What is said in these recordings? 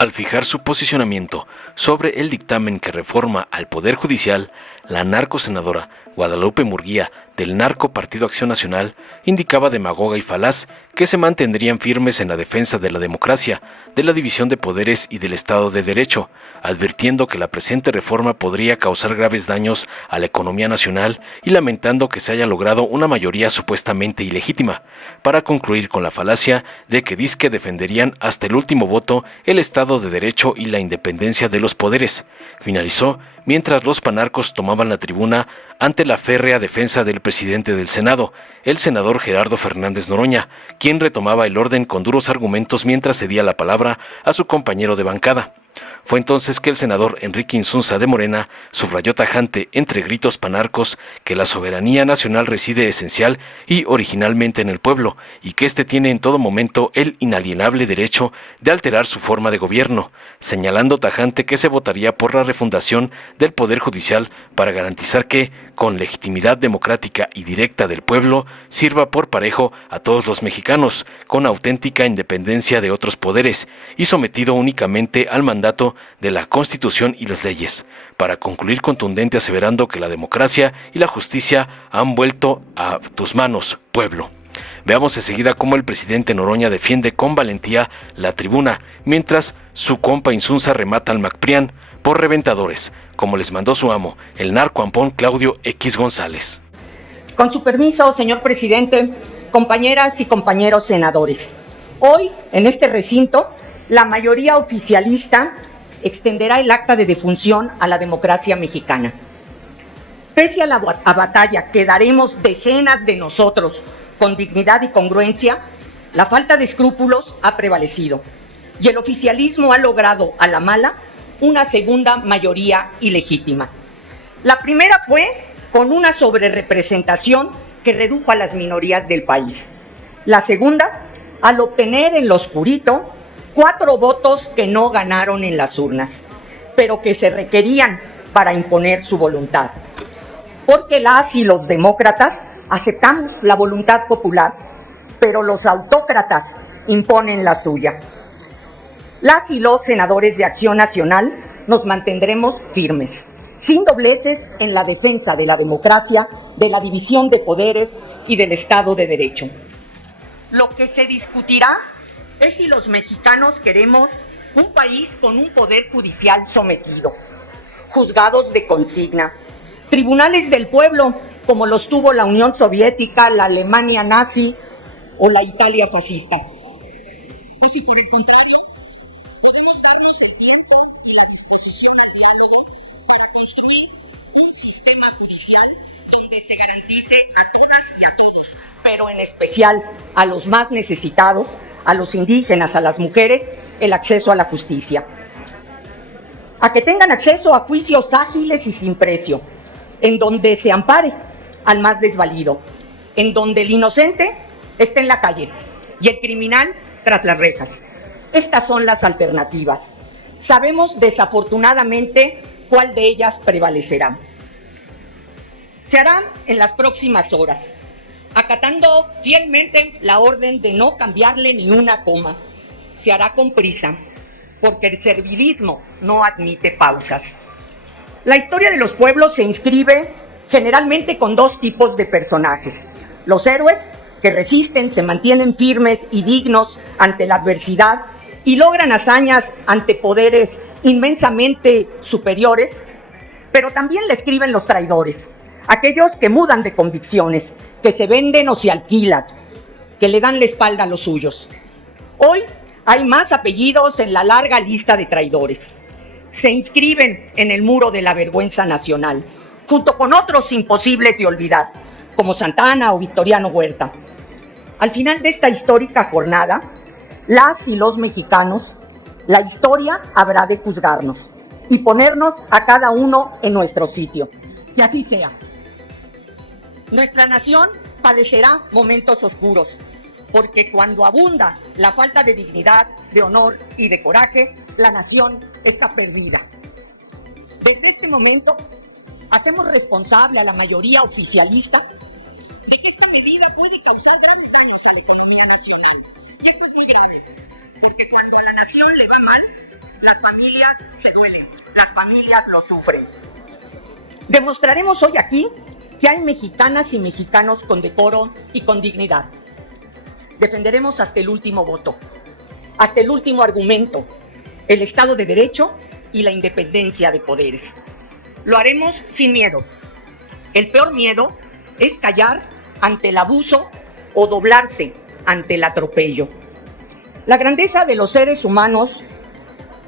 Al fijar su posicionamiento sobre el dictamen que reforma al Poder Judicial, la narcosenadora Guadalupe Murguía, del Narco Partido Acción Nacional, indicaba demagoga y falaz que se mantendrían firmes en la defensa de la democracia, de la división de poderes y del Estado de Derecho, advirtiendo que la presente reforma podría causar graves daños a la economía nacional y lamentando que se haya logrado una mayoría supuestamente ilegítima, para concluir con la falacia de que dizque defenderían hasta el último voto el Estado de Derecho y la independencia de los poderes. Finalizó mientras los panarcos tomaban la tribuna ante la férrea defensa del presidente del Senado, el senador Gerardo Fernández Noroña, quien retomaba el orden con duros argumentos mientras cedía la palabra a su compañero de bancada. Fue entonces que el senador Enrique Insunza de Morena subrayó tajante entre gritos panarcos que la soberanía nacional reside esencial y originalmente en el pueblo y que éste tiene en todo momento el inalienable derecho de alterar su forma de gobierno, señalando tajante que se votaría por la refundación del Poder Judicial para garantizar que, con legitimidad democrática y directa del pueblo, sirva por parejo a todos los mexicanos, con auténtica independencia de otros poderes y sometido únicamente al mandato de la Constitución y las leyes, para concluir contundente aseverando que la democracia y la justicia han vuelto a tus manos, pueblo. Veamos enseguida cómo el presidente Noroña defiende con valentía la tribuna, mientras su compa Insunza remata al MacPrián por reventadores, como les mandó su amo, el narco ampón Claudio X González. Con su permiso, señor presidente, compañeras y compañeros senadores, hoy, en este recinto, la mayoría oficialista extenderá el acta de defunción a la democracia mexicana. Pese a la batalla que daremos decenas de nosotros con dignidad y congruencia, la falta de escrúpulos ha prevalecido y el oficialismo ha logrado a la mala una segunda mayoría ilegítima. La primera fue con una sobrerepresentación que redujo a las minorías del país. La segunda, al obtener en lo oscurito 4 votos que no ganaron en las urnas, pero que se requerían para imponer su voluntad. Porque las y los demócratas aceptamos la voluntad popular, pero los autócratas imponen la suya. Las y los senadores de Acción Nacional nos mantendremos firmes, sin dobleces en la defensa de la democracia, de la división de poderes y del Estado de Derecho. Lo que se discutirá es si los mexicanos queremos un país con un poder judicial sometido, juzgados de consigna, tribunales del pueblo como los tuvo la Unión Soviética, la Alemania nazi o la Italia fascista. O si por el contrario, podemos darnos el tiempo y la disposición al diálogo para construir un sistema judicial donde se garantice a todas y a todos, pero en especial a los más necesitados, a los indígenas, a las mujeres, el acceso a la justicia. A que tengan acceso a juicios ágiles y sin precio, en donde se ampare al más desvalido, en donde el inocente esté en la calle y el criminal tras las rejas. Estas son las alternativas. Sabemos desafortunadamente cuál de ellas prevalecerá. Se hará en las próximas horas, acatando fielmente la orden de no cambiarle ni una coma. Se hará con prisa, porque el servilismo no admite pausas. La historia de los pueblos se inscribe generalmente con 2 tipos de personajes. Los héroes, que resisten, se mantienen firmes y dignos ante la adversidad y logran hazañas ante poderes inmensamente superiores, pero también le escriben los traidores, aquellos que mudan de convicciones, que se venden o se alquilan, que le dan la espalda a los suyos. Hoy hay más apellidos en la larga lista de traidores. Se inscriben en el muro de la vergüenza nacional, junto con otros imposibles de olvidar, como Santana o Victoriano Huerta. Al final de esta histórica jornada, las y los mexicanos, la historia habrá de juzgarnos y ponernos a cada uno en nuestro sitio. Que así sea. Nuestra nación padecerá momentos oscuros, porque cuando abunda la falta de dignidad, de honor y de coraje, la nación está perdida. Desde este momento, hacemos responsable a la mayoría oficialista de que esta medida puede causar graves daños a la economía nacional. Y esto es muy grave, porque cuando a la nación le va mal, se duele, las familias lo sufren. Demostraremos hoy aquí que hay mexicanas y mexicanos con decoro y con dignidad. Defenderemos hasta el último voto, hasta el último argumento, el Estado de Derecho y la independencia de poderes. Lo haremos sin miedo. El peor miedo es callar ante el abuso o doblarse ante el atropello. La grandeza de los seres humanos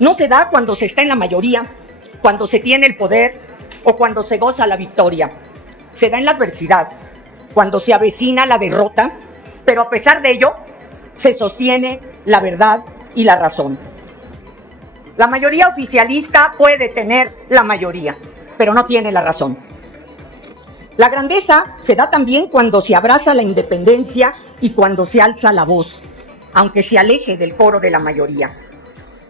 no se da cuando se está en la mayoría, cuando se tiene el poder o cuando se goza la victoria. Se da en la adversidad, cuando se avecina la derrota, pero a pesar de ello, se sostiene la verdad y la razón. La mayoría oficialista puede tener la mayoría, pero no tiene la razón. La grandeza se da también cuando se abraza la independencia y cuando se alza la voz, aunque se aleje del coro de la mayoría.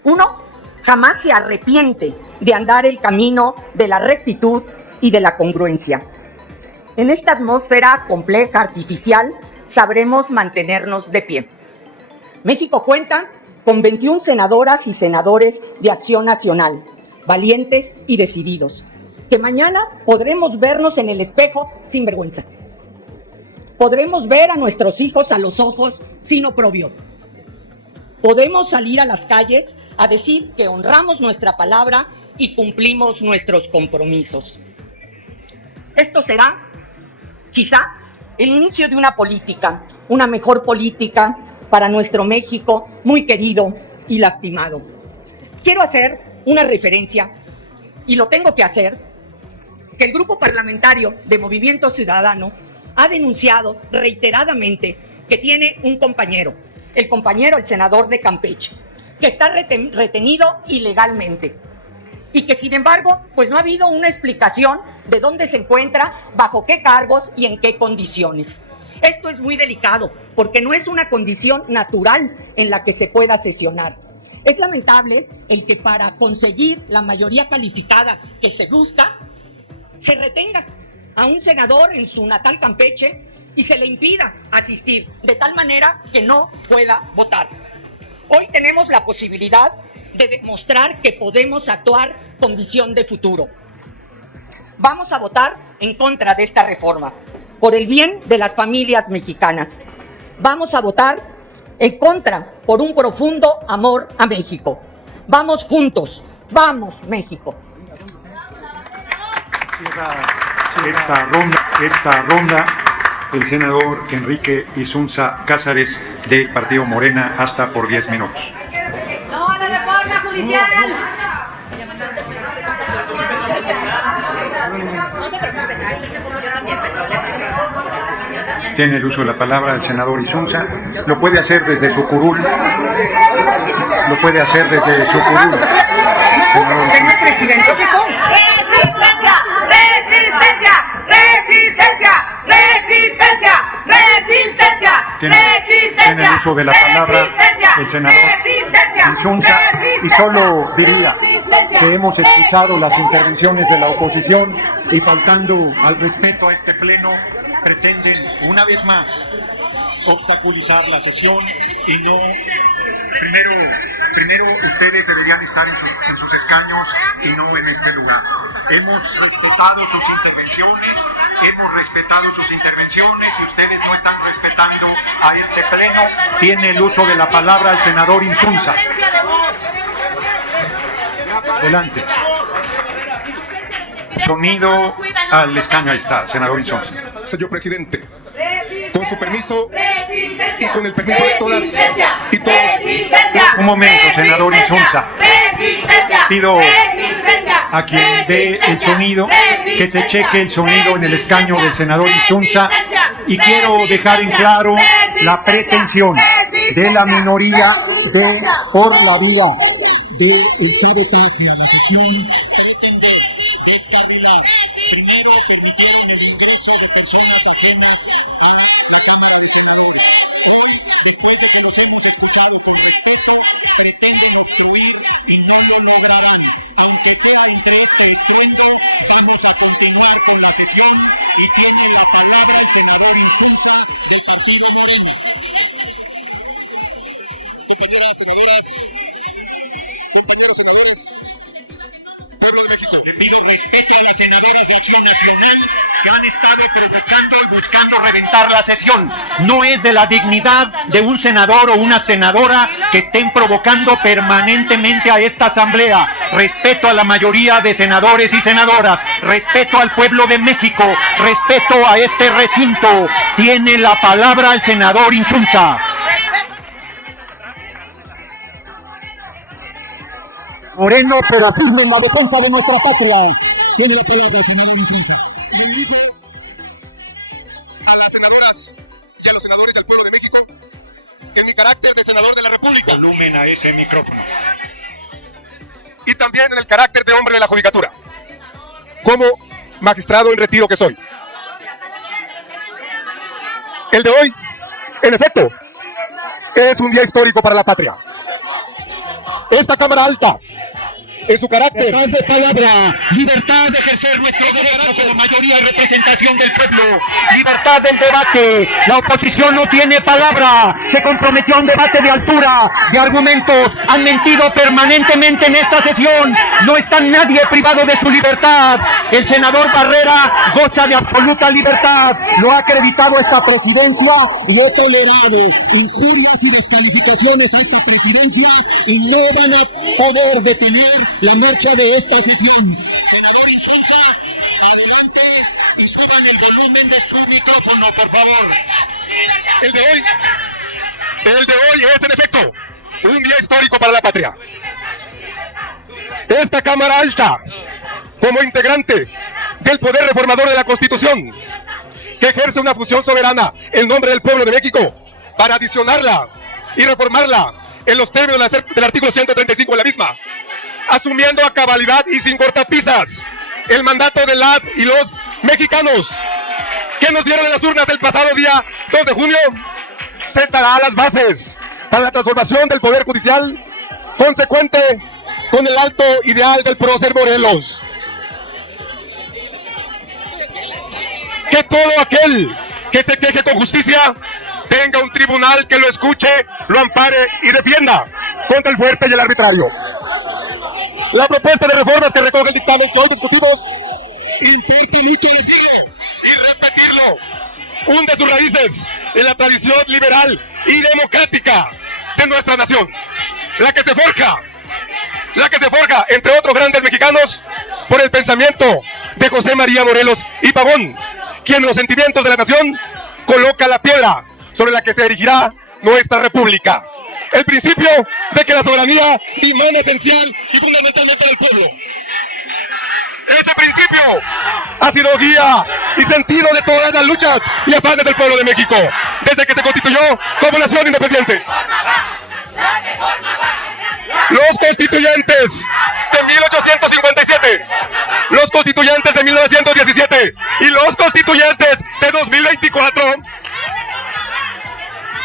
Uno jamás se arrepiente de andar el camino de la rectitud y de la congruencia. En esta atmósfera compleja, artificial, sabremos mantenernos de pie. México cuenta con 21 senadoras y senadores de Acción Nacional, valientes y decididos, que mañana podremos vernos en el espejo sin vergüenza. Podremos ver a nuestros hijos a los ojos sin oprobio. Podemos salir a las calles a decir que honramos nuestra palabra y cumplimos nuestros compromisos. Esto será, quizá, el inicio de una política, una mejor política para nuestro México muy querido y lastimado. Quiero hacer una referencia, y lo tengo que hacer, que el Grupo Parlamentario de Movimiento Ciudadano ha denunciado reiteradamente que tiene un compañero, el senador de Campeche, que está retenido ilegalmente y que sin embargo pues no ha habido una explicación de dónde se encuentra, bajo qué cargos y en qué condiciones. Esto es muy delicado porque no es una condición natural en la que se pueda sesionar. Es lamentable el que para conseguir la mayoría calificada que se busca, se retenga a un senador en su natal Campeche y se le impida asistir, de tal manera que no pueda votar. Hoy tenemos la posibilidad de demostrar que podemos actuar con visión de futuro. Vamos a votar en contra de esta reforma, por el bien de las familias mexicanas. Vamos a votar en contra por un profundo amor a México. Vamos juntos, vamos México. Esta ronda, el senador Enrique Insunza Cázares del Partido Morena, hasta por 10 minutos. ¡No a la reforma judicial! Tiene el uso de la palabra el senador Insunza. Lo puede hacer desde su curul. Lo puede hacer desde su curul. Señor presidente, ¿qué son? ¡Resistencia! ¡Resistencia! ¡Resistencia! ¡Resistencia! ¡Resistencia! Tiene el uso de la palabra el senador Insunza. Y solo diría que hemos escuchado las intervenciones de la oposición y, faltando al respeto a este pleno, pretenden una vez más obstaculizar la sesión y no... Primero ustedes deberían estar en sus escaños y no en este lugar. Hemos respetado sus intervenciones y ustedes no están respetando a este pleno. Tiene el uso de la palabra el senador Insunza. Adelante. Sonido al escaño, ahí está, senador Insunza. Señor presidente, con su permiso y con el permiso de todas y todos. Un momento, senador Insunza. Pido a quien dé el sonido que se cheque el sonido en el escaño del senador Insunza, y quiero dejar en claro la pretensión de la minoría de, por la vía de sabotaje a la sesión, Compañeras senadoras, compañeros senadores, Partido Acción Nacional que han estado provocando y buscando reventar la sesión. No es de la dignidad de un senador o una senadora que estén provocando permanentemente a esta asamblea. Respeto a la mayoría de senadores y senadoras, respeto al pueblo de México, respeto a este recinto. Tiene la palabra el senador Insunza. Moreno, pero firme en la defensa de nuestra patria. Tiene la palabra el senador Insunza. A las senadoras y a los senadores del pueblo de México, en mi carácter de senador de la República. Volumen a ese micrófono. Y también en el carácter de hombre de la judicatura, como magistrado en retiro que soy. El de hoy, en efecto, es un día histórico para la patria. Esta Cámara Alta, en su carácter de palabra, libertad de ejercer nuestro derecho como mayoría y representación del pueblo, libertad del debate. La oposición no tiene palabra, se comprometió a un debate de altura, de argumentos, han mentido permanentemente en esta sesión, no está nadie privado de su libertad. El senador Barrera goza de absoluta libertad, lo ha acreditado esta presidencia y he tolerado injurias y descalificaciones a esta presidencia y no van a poder detener la marcha de esta sesión. Senador Insunza, adelante y suban el volumen de su micrófono, por favor. El de hoy es en efecto un día histórico para la patria. Esta Cámara Alta, como integrante del poder reformador de la Constitución, que ejerce una función soberana en nombre del pueblo de México, para adicionarla y reformarla en los términos del artículo 135 de la misma, asumiendo a cabalidad y sin cortapisas el mandato de las y los mexicanos que nos dieron en las urnas el pasado día 2 de junio, sentará las bases para la transformación del Poder Judicial, consecuente con el alto ideal del prócer Morelos. Que todo aquel que se queje con justicia tenga un tribunal que lo escuche, lo ampare y defienda contra el fuerte y el arbitrario. La propuesta de reformas que recoge el dictamen que hoy discutimos importa mucho decirlo y repetirlo. Hunde sus raíces en la tradición liberal y democrática de nuestra nación, la que se forja entre otros grandes mexicanos por el pensamiento de José María Morelos y Pavón, quien en los sentimientos de la nación coloca la piedra sobre la que se erigirá nuestra república. El principio de que la soberanía dimana esencial y fundamentalmente del pueblo. Ese principio ha sido guía y sentido de todas las luchas y afanes del pueblo de México desde que se constituyó como nación independiente. Los constituyentes de 1857, los constituyentes de 1917 y los constituyentes de 2024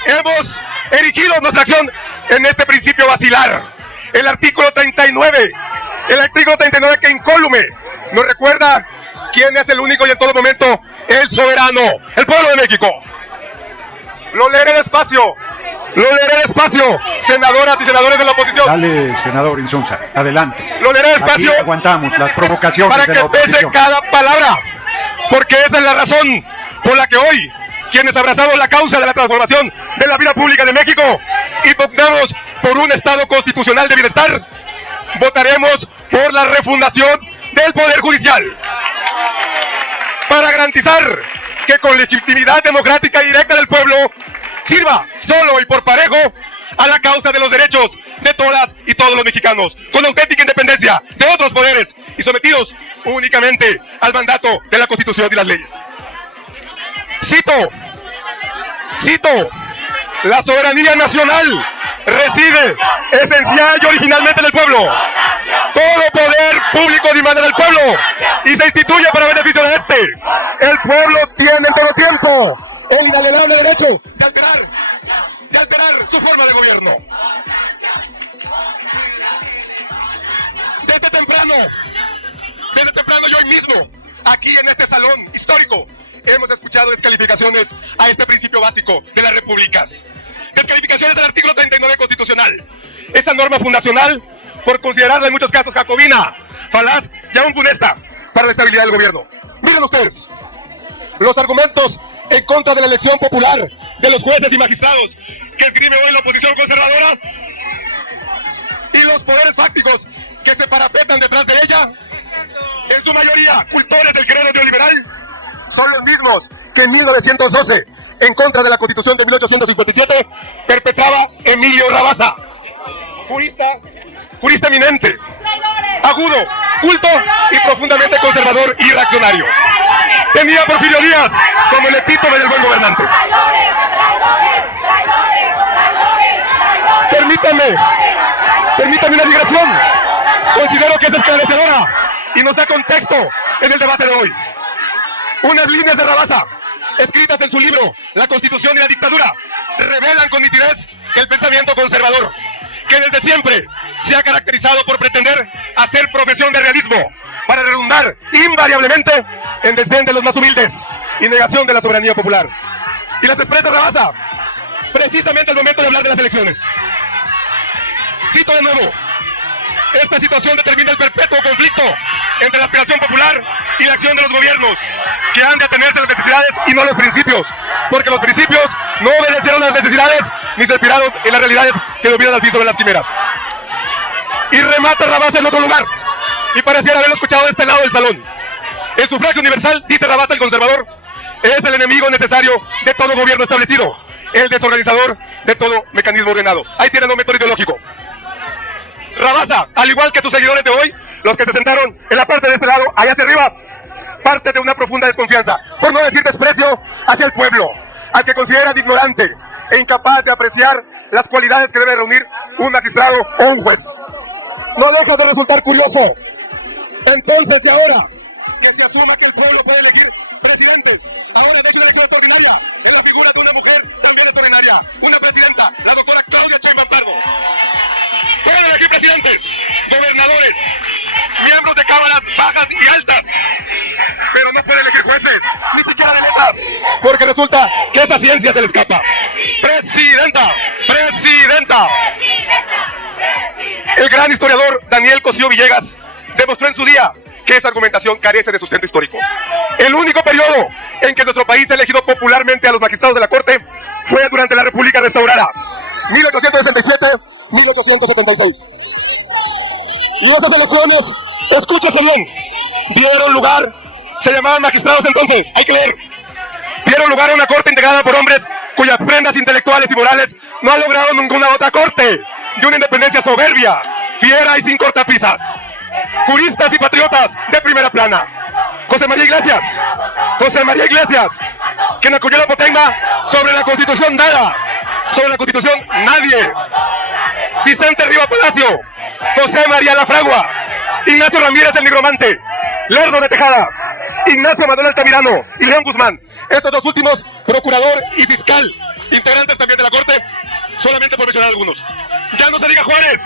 hemos erigido nuestra acción en este principio vacilar. El artículo 39 que incólume nos recuerda quién es el único y en todo momento el soberano, el pueblo de México. Lo leeré despacio, senadoras y senadores de la oposición. Dale, senador Insunza, adelante. Lo leeré despacio. Aquí aguantamos las provocaciones para de la que pese oposición. cada palabra, porque esa es la razón por la que hoy, quienes abrazamos la causa de la transformación de la vida pública de México y pugnamos por un Estado constitucional de bienestar, votaremos por la refundación del Poder Judicial, para garantizar que con legitimidad democrática y directa del pueblo sirva solo y por parejo a la causa de los derechos de todas y todos los mexicanos, con auténtica independencia de otros poderes y sometidos únicamente al mandato de la Constitución y las leyes. Cito, la soberanía nacional reside esencial y originalmente en el pueblo. Todo poder público dimana del pueblo y se instituye para beneficio de este. El pueblo tiene en todo tiempo el inalienable derecho de alterar su forma de gobierno. Desde temprano y hoy mismo, aquí en este salón histórico, hemos escuchado descalificaciones a este principio básico de las repúblicas. Descalificaciones del artículo 39 constitucional. Esta norma fundacional, por considerarla en muchos casos jacobina, falaz y aún funesta, para la estabilidad del gobierno. Miren ustedes, los argumentos en contra de la elección popular de los jueces y magistrados que escribe hoy la oposición conservadora y los poderes fácticos que se parapetan detrás de ella, en su mayoría cultores del credo neoliberal, son los mismos que en 1912, en contra de la Constitución de 1857, perpetraba Emilio Rabasa, jurista eminente, agudo, culto y profundamente conservador y reaccionario. Tenía a Porfirio Díaz como el epítome del buen gobernante. Permítame una digresión. Considero que es esclarecedora y nos da contexto en el debate de hoy. Unas líneas de Rabasa, escritas en su libro La Constitución y la Dictadura, revelan con nitidez el pensamiento conservador, que desde siempre se ha caracterizado por pretender hacer profesión de realismo para redundar invariablemente en desdén de los más humildes y negación de la soberanía popular. Y las expresa Rabasa precisamente al momento de hablar de las elecciones. Cito de nuevo: esta situación determina el perpetuo conflicto entre la aspiración popular y la acción de los gobiernos, que han de atenerse a las necesidades y no a los principios, porque los principios no obedecieron a las necesidades ni se inspiraron en las realidades que dominan al fin sobre las quimeras. Y remata Rabasa en otro lugar, y pareciera haberlo escuchado de este lado del salón. El sufragio universal, dice Rabasa el conservador, es el enemigo necesario de todo gobierno establecido, el desorganizador de todo mecanismo ordenado. Ahí tienen un método ideológico. Rabasa, al igual que sus seguidores de hoy, los que se sentaron en la parte de este lado, allá hacia arriba, parte de una profunda desconfianza, por no decir desprecio, hacia el pueblo, al que consideran ignorante e incapaz de apreciar las cualidades que debe reunir un magistrado o un juez. No deja de resultar curioso, entonces y ahora, que se asuma que el pueblo puede elegir presidentes. Ahora, de hecho, la elección extraordinaria en la figura de una mujer también extraordinaria, una presidenta, la doctora Claudia Sheinbaum Pardo. Pueden elegir presidentes, gobernadores, miembros de cámaras bajas y altas, pero no pueden elegir jueces, ni siquiera de letras, porque resulta que esa ciencia se le escapa. ¡Presidenta! El gran historiador Daniel Cosío Villegas demostró en su día que esa argumentación carece de sustento histórico. El único periodo en que nuestro país ha elegido popularmente a los magistrados de la Corte fue durante la República Restaurada, 1867-1876. Y esas elecciones, escúchese bien, dieron lugar, se llamaban magistrados entonces, hay que leer, dieron lugar a una corte integrada por hombres cuyas prendas intelectuales y morales no han logrado ninguna otra corte, de una independencia soberbia, fiera y sin cortapisas. Juristas y patriotas de primera plana. José María Iglesias, quien acudió la apotegma sobre la Constitución nada, sobre la Constitución nadie. Vicente Riva Palacio, José María Lafragua, Ignacio Ramírez el Nigromante, Lerdo de Tejada, Ignacio Manuel Altamirano y León Guzmán. Estos dos últimos, procurador y fiscal, integrantes también de la Corte, solamente por mencionar algunos. Ya no se diga Juárez,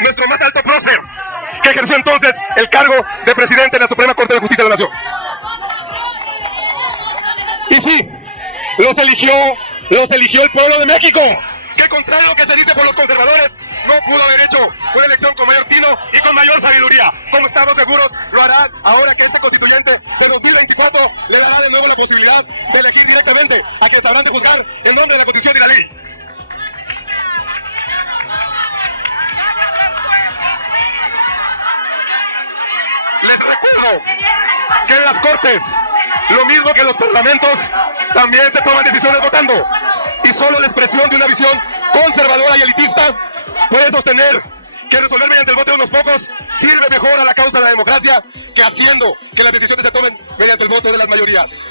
nuestro más alto prócer, que ejerció entonces el cargo de presidente de la Suprema Corte de Justicia de la Nación. Y sí, los eligió el pueblo de México, que contrario a lo que se dice por los conservadores, no pudo haber hecho una elección con mayor tino y con mayor sabiduría, como estamos seguros lo hará ahora que este constituyente de 2024 le dará de nuevo la posibilidad de elegir directamente a quienes sabrán de juzgar el nombre de la Constitución y la ley. Les recuerdo que en las Cortes, lo mismo que en los parlamentos, también se toman decisiones votando. Y solo la expresión de una visión conservadora y elitista puede sostener que resolver mediante el voto de unos pocos sirve mejor a la causa de la democracia que haciendo que las decisiones se tomen mediante el voto de las mayorías.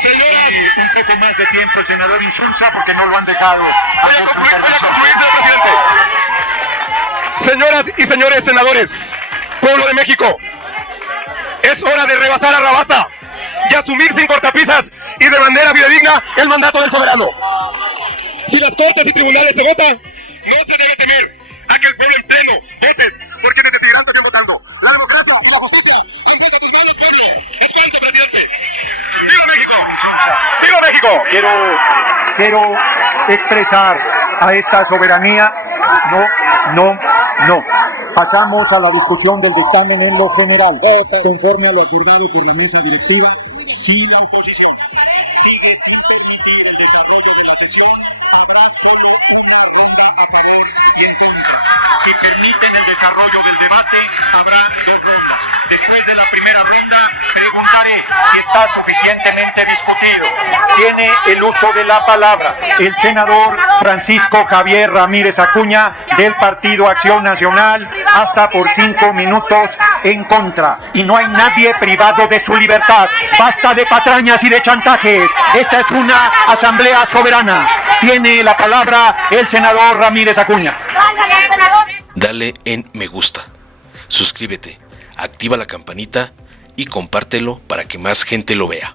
Señoras, un poco más de tiempo, senador Insunza, porque no lo han dejado. Voy a concluir, señor presidente. Señoras y señores senadores, pueblo de México, es hora de rebasar a Rabasa y asumir sin cortapisas y de manera fidedigna el mandato del soberano. Si las cortes y tribunales se votan, no se debe temer a que el pueblo en pleno vote por quienes decidirán también votando. La democracia y la justicia han puesto a tus manos, pueblo. Es cuanto, presidente. ¡Viva México! ¡Viva México! Quiero expresar a esta soberanía No. Pasamos a la discusión del dictamen en lo general. Conforme a lo acordado por la mesa directiva, si la oposición sigue sin permitir el desarrollo de la sesión, habrá sobre una ronda a favor y en contra. Si permiten el desarrollo del debate, habrá dos rondas. Después de la primera ronda, preguntaré si está suficientemente discutido. Tiene el uso de la palabra el senador Francisco Javier Ramírez Acuña, del Partido Acción Nacional, hasta por 5 minutos en contra. Y no hay nadie privado de su libertad. Basta de patrañas y de chantajes. Esta es una asamblea soberana. Tiene la palabra el senador Ramírez Acuña. Dale en me gusta, suscríbete, activa la campanita y compártelo para que más gente lo vea.